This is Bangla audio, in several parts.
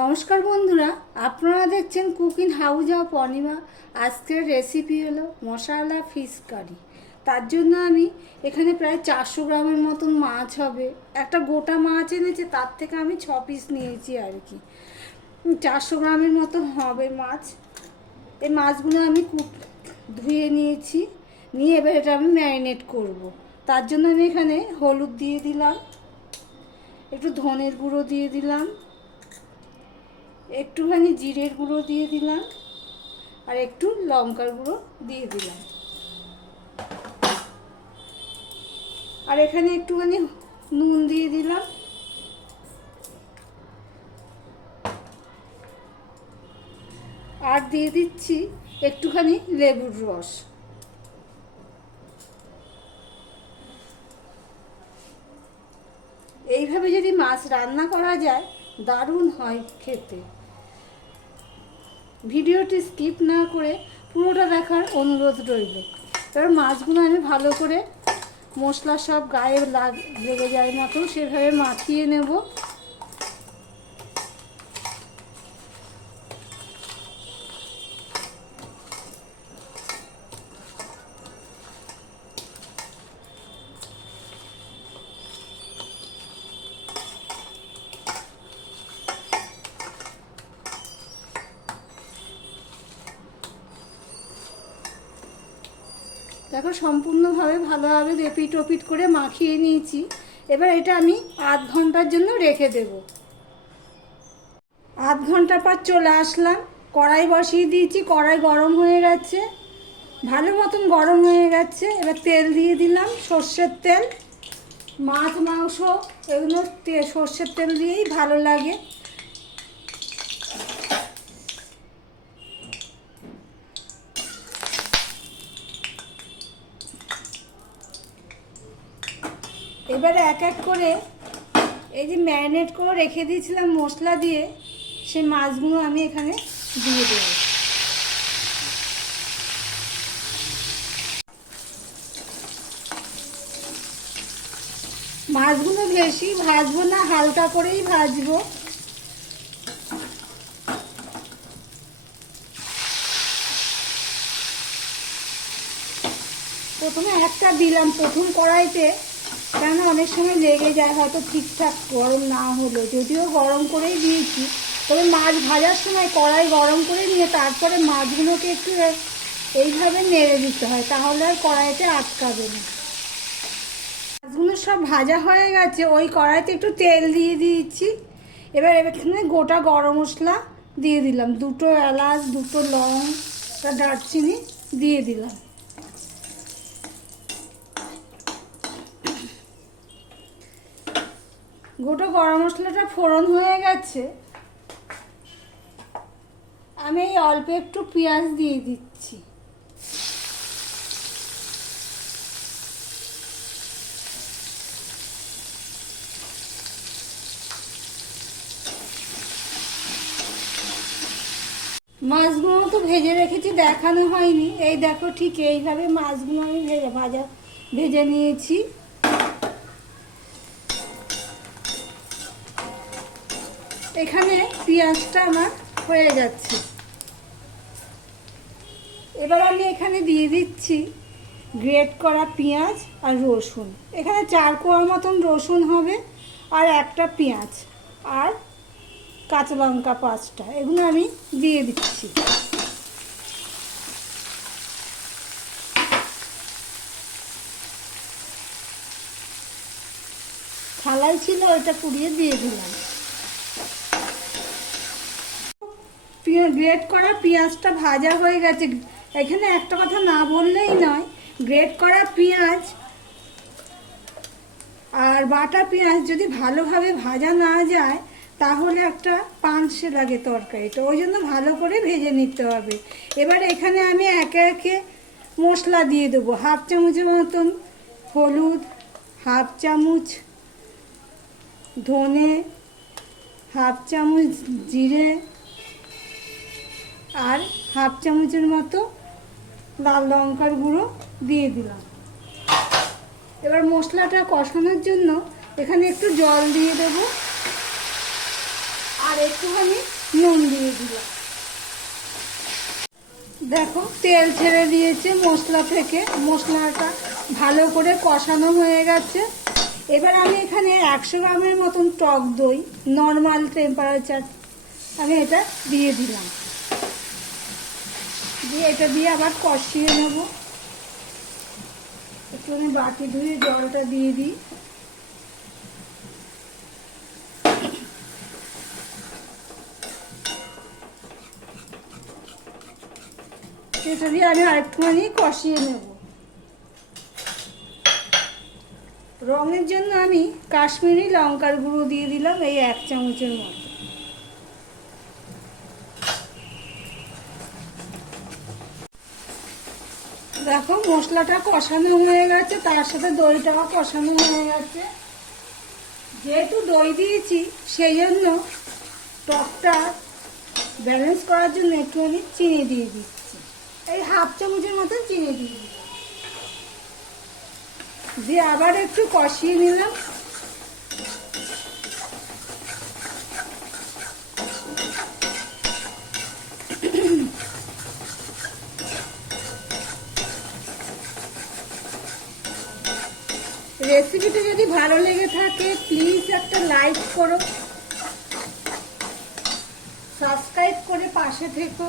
নমস্কার বন্ধুরা, আপনারা দেখছেন কুকিং হাউজ অফ অনিমা। আজকের রেসিপি হলো মশালা ফিশ কারি। তার জন্য আমি এখানে প্রায় চারশো গ্রামের মতন মাছ হবে। একটা গোটা মাছ এনেছে, তার থেকে আমি ছ পিস নিয়েছি আর কি। চারশো গ্রামের মতো হবে মাছ। এই মাছগুলো আমি ধুয়ে নিয়েছি। নিয়ে এবার এটা আমি ম্যারিনেট করব। তার জন্য আমি এখানে হলুদ দিয়ে দিলাম। একটু ধনের গুঁড়ো দিয়ে দিলাম। একটুখানি জিরের গুঁড়ো দিয়ে দিলাম আর একটু লঙ্কার গুঁড়ো দিয়ে দিলাম। আর এখানে একটুখানি নুন দিয়ে দিলাম। আর দিয়ে দিচ্ছি একটুখানি লেবুর রস। এইভাবে যদি মাছ রান্না করা যায়, দারুণ হয় খেতে। ভিডিওটি স্কিপ না করে পুরোটা দেখার অনুরোধ রইল। এবার মাছগুলো আমি ভালো করে মশলা সব গায়ে লাগ লেগে যায় মতো সেভাবে মাখিয়ে নেব। দেখো, সম্পূর্ণভাবে ভালোভাবে রেপিট ওপিট করে মাখিয়ে নিয়েছি। এবার এটা আমি আধ ঘণ্টার জন্য রেখে দেব। আধ ঘণ্টা পর চলে আসলাম। কড়াই বসিয়ে দিয়েছি, কড়াই গরম হয়ে গেছে। ভালো মতন গরম হয়ে গেছে। এবার তেল দিয়ে দিলাম, সর্ষের তেল। মাছ, মাংস, এগুলো সর্ষের তেল দিয়েই ভালো লাগে। এবারে এক এক করে এই যে ম্যারিনেট করে রেখে দিয়েছিলাম মশলা দিয়ে, সেই মাছগুলো আমি এখানে দিয়ে দেবো মাছগুলো বেশি ভাজবো না, হালকা করেই ভাজবো। প্রথমে একটা দিলাম প্রথম কড়াইতে। কেন অনেক সময় লেগে যায়, হয়তো ঠিকঠাক গরম না হলো। যদিও গরম করেই দিয়েছি, তবে মাছ ভাজার সময় কড়াই গরম করে নিয়ে তারপরে মাছগুলোকে একটু এইভাবে নেড়ে দিতে হয়, তাহলে আর কড়াইতে আটকাবে না। মাছগুলো সব ভাজা হয়ে গেছে, ওই কড়াইতে একটু তেল দিয়ে দিয়েছি। এবার এখানে গোটা গরম মশলা দিয়ে দিলাম। দুটো এলাচ, দুটো লং দারচিনি দিয়ে দিলাম। গোটা গরম মশলাটা ফোড়ন হয়ে গেছে। আমি এই অল্প একটু পেঁয়াজ দিয়ে দিচ্ছি। মাছগুলো তো ভেজে রেখেছি, দেখানো হয়নি। এই দেখো ঠিক এইভাবে মাছগুলো আমি ভেজে ভাজা ভেজে নিয়েছি। এখানে পেঁয়াজটা আমার হয়ে যাচ্ছে। এবার আমি এখানে দিয়ে দিচ্ছি গ্রেট করা পেঁয়াজ আর রসুন। এখানে চার কোয়া মতন রসুন হবে আর একটা পেঁয়াজ আর কাঁচা লঙ্কা পাঁচটা। এগুলো আমি দিয়ে দিচ্ছি। থালাই ছিল, ওইটা পুড়িয়ে দিয়ে দিলাম। গ্রেট করা পেঁয়াজটা ভাজা হয়ে গেছে। এখানে একটা কথা না বললেই নয় গ্রেট করা পেঁয়াজ আর বাটা পেঁয়াজ যদি ভালোভাবে ভাজা না যায়, তাহলে একটা পানসে লাগে তরকারিটা। ওই জন্য ভালো করে ভেজে নিতে হবে। এবার এখানে আমি একে একে মশলা দিয়ে দেবো। হাফ চামচের মতন হলুদ, হাফ চামচ ধনে, হাফ চামচ জিরে আর হাফ চামচের মতো লাল লঙ্কার গুঁড়ো দিয়ে দিলাম। এবার মশলাটা কষানোর জন্য এখানে একটু জল দিয়ে দেবো আর একটুখানি নুন দিয়ে দিলাম। দেখো, তেল ছেড়ে দিয়েছে মশলা থেকে। মশলাটা ভালো করে কষানো হয়ে গেছে। এবার আমি এখানে একশো গ্রামের মতন টক দই নর্মাল টেম্পারেচার আমি এটা দিয়ে দিলাম। দিয়ে এটা দিয়ে আবার কষিয়ে নেব। একটু আমি বাটি ধুয়ে জলটা দিয়ে দিই। এটা দিয়ে আমি আরেকটুখানি কষিয়ে নেব। রঙের জন্য আমি কাশ্মীরি লঙ্কার গুঁড়ো দিয়ে দিলাম এই এক চামচের মতো। দেখো, মশলাটা কষানো হয়ে গেছে, তার সাথে দইটাও কষানো হয়ে গেছে। যেহেতু দই দিয়েছি, সেই জন্য টকটা ব্যালেন্স করার জন্য একটু আমি চিনি দিয়ে দিচ্ছি। এই হাফ চামচের মতো চিনি দিয়ে দিচ্ছি দিয়ে আবার একটু কষিয়ে নিলাম। রেসিপিটা যদি ভালো লেগে থাকে প্লিজ একটা লাইক করো। সাবস্ক্রাইব করে পাশে থেকো।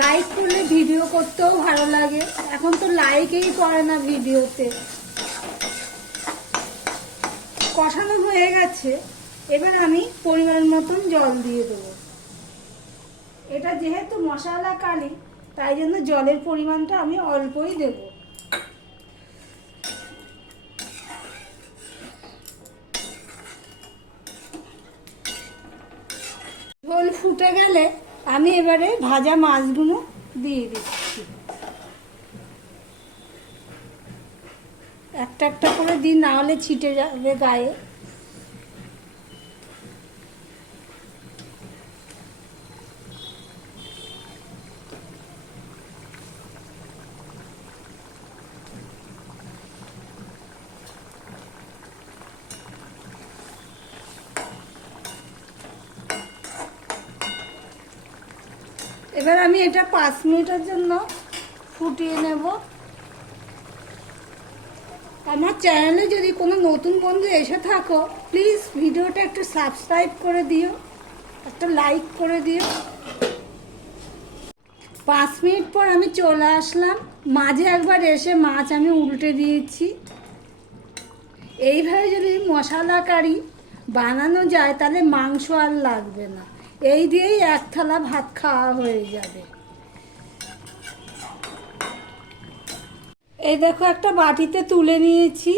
লাইক করলে ভিডিও করতেও ভালো লাগে। এখন তো লাইকই করে না ভিডিওতে কষানো হয়ে গেছে। এবার আমি পরিমাণ মতন জল দিয়ে দেবো। এটা যেহেতু মশলা কালি তাই জন্য জলের পরিমাণটা আমি অল্পই দেব। ঝোল ফুটে গেলে আমি এবারে ভাজা মাছগুলো দিয়ে দিচ্ছি। একটা একটা করে দিন, না হলে ছিটে যাবে গায়ে। এবার আমি এটা পাঁচ মিনিটের জন্য ফুটিয়ে নেব। আমার চ্যানেলে যদি কোনো নতুন বন্ধু এসে থাকো প্লিজ ভিডিওটা একটু সাবস্ক্রাইব করে দিও, একটা লাইক করে দিও। পাঁচ মিনিট পর আমি চলে আসলাম। মাঝে একবার এসে মাছ আমি উল্টে দিয়েছি। এইভাবে যদি মশলা কারি বানানো যায়, তাহলে মাংস আর লাগবে না। এই দিয়েই এক থালা ভাত খাওয়া হয়ে যাবে। এই দেখো, একটা বাটিতে তুলে নিয়েছি।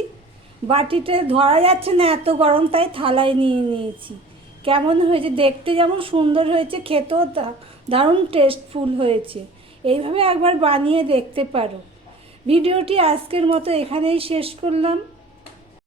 বাটিতে ধরা যাচ্ছে না এত গরম, তাই থালায় নিয়ে নিয়েছি। কেমন হয়েছে? দেখতে যেমন সুন্দর হয়েছে, খেতেও দারুণ টেস্টফুল হয়েছে। এইভাবে একবার বানিয়ে দেখতে পারো। ভিডিওটি আজকের মতো এখানেই শেষ করলাম।